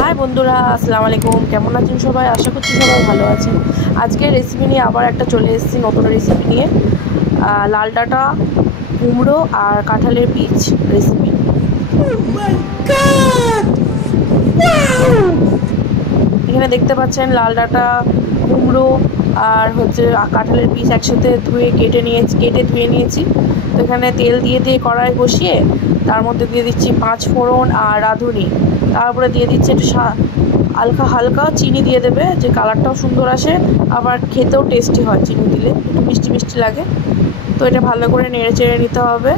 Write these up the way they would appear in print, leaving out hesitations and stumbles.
High বন্ধুরা, আসসালামু আলাইকুম। কেমন আছেন সবাই? আশা করছি সবাই ভালো আছেন। আজকে রেসিপি নিয়ে আবার একটা চলে এসেছি, নতুন রেসিপি নিয়ে। লাল ডাঁটা, কুমড়ো আর কাঁঠালের বীজ রেসিপি। এখানে দেখতে পাচ্ছেন লাল ডাঁটা, কুমড়ো আর কাঁঠালের বীজ একসাথে কেটে ধুয়ে নিয়েছি। তো এখানে তেল দিয়ে কড়াই বসিয়ে তার মধ্যে দিয়ে দিচ্ছি 5 ফোড়ন আর রাঁধুনি। তারপরে দিয়ে দিচ্ছি একটু হালকা চিনি দিয়ে দেবে, যে কালারটাও সুন্দর আসে, আবার খেতেও টেস্টি হয়। চিনি দিলে একটু মিষ্টি মিষ্টি লাগে। তো এটা ভালো করে নেড়ে চেড়ে নিতে হবে।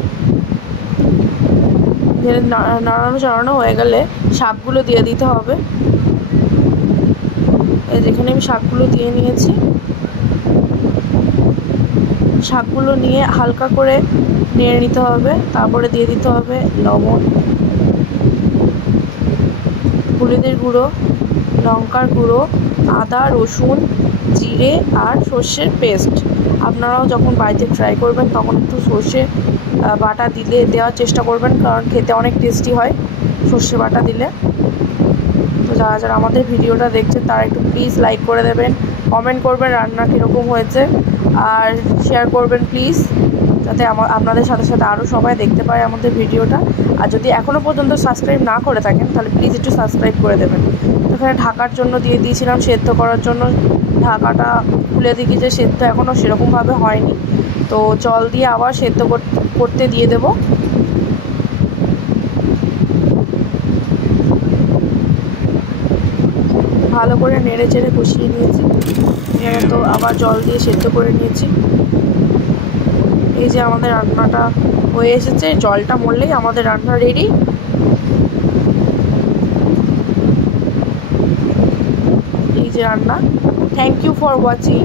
নাড়ানো হয়ে গেলে শাকগুলো দিয়ে দিতে হবে। যেখানে আমি শাকগুলো দিয়ে নিয়েছি, শাকগুলো নিয়ে হালকা করে নেড়ে নিতে হবে। তারপরে দিয়ে দিতে হবে লবণ, হলুদের গুঁড়ো, লঙ্কার গুঁড়ো, আদা, রসুন, জিরে আর সর্ষের পেস্ট। আপনারাও যখন বাড়িতে ট্রাই করবেন তখন একটু সর্ষে বাটা দেওয়ার চেষ্টা করবেন, কারণ খেতে অনেক টেস্টি হয় সর্ষে বাটা দিলে। তো যারা আমাদের ভিডিওটা দেখছেন তারা একটু প্লিজ লাইক করে দেবেন, কমেন্ট করবেন রান্না কীরকম হয়েছে, আর শেয়ার করবেন প্লিজ, যাতে আপনাদের সাথে সাথে আরও সবাই দেখতে পায় আমাদের ভিডিওটা। আর যদি এখনও পর্যন্ত সাবস্ক্রাইব না করে থাকেন তাহলে প্লিজ একটু সাবস্ক্রাইব করে দেবেন। এখানে ঢাকার জন্য দিয়ে দিয়েছিলাম সেদ্ধ করার জন্য। ঢাকাটা খুলে দেখি যে সেদ্ধ এখনও সেরকমভাবে হয়নি, তো জল দিয়ে আবার সেদ্ধ করতে দিয়ে দেব। ভালো করে নেড়ে চেড়ে কষিয়ে নিয়েছি। তো আবার জল দিয়ে সেদ্ধ করে নিয়েছি। এই যে আমাদের রান্নাটা হয়ে এসেছে, জলটা মরলেই আমাদের রান্না রেডি। এই যে রান্না। Thank you for watching.